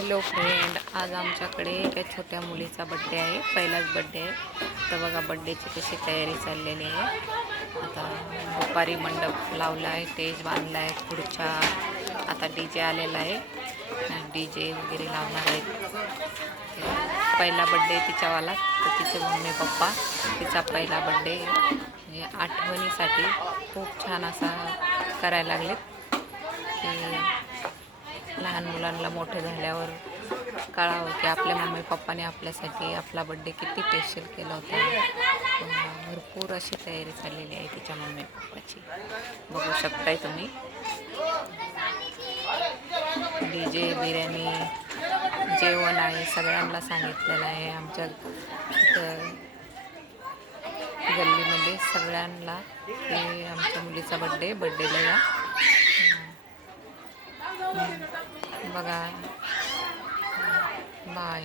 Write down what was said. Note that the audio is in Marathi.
हॅलो फ्रेंड, आज आमच्याकडे एका छोट्या मुलीचा बड्डे आहे. पहिलाच बड्डे आहे. तर बघा बड्डेची कशी तयारी चाललेली आहे. आता दुपारी मंडप लावला आहे, स्टेज बांधला आहे, खुर्च्या, आता DJ आलेला आहे. DJ वगैरे लावणार आहेत. पहिला बड्डे तिच्यावाला, तर तिचे मम्मी पप्पा तिचा पहिला बड्डे म्हणजे आठवणीसाठी खूप छान असा करायला लागलेत की लहान मुलांना मोठं झाल्यावर कळावं की आपल्या मम्मी पप्पाने आपल्यासाठी आपला बड्डे किती स्पेशल केला होता. भरपूर अशी तयारी चाललेली आहे तिच्या मम्मी पप्पाची, बघू शकताय तुम्ही. DJ, बिर्याणी, जेवण आहे, सगळ्यांना सांगितलेलं आहे. आमच्या गल्लीमध्ये सगळ्यांना की आमच्या मुलीचा बड्डेला या. बघा, बाय.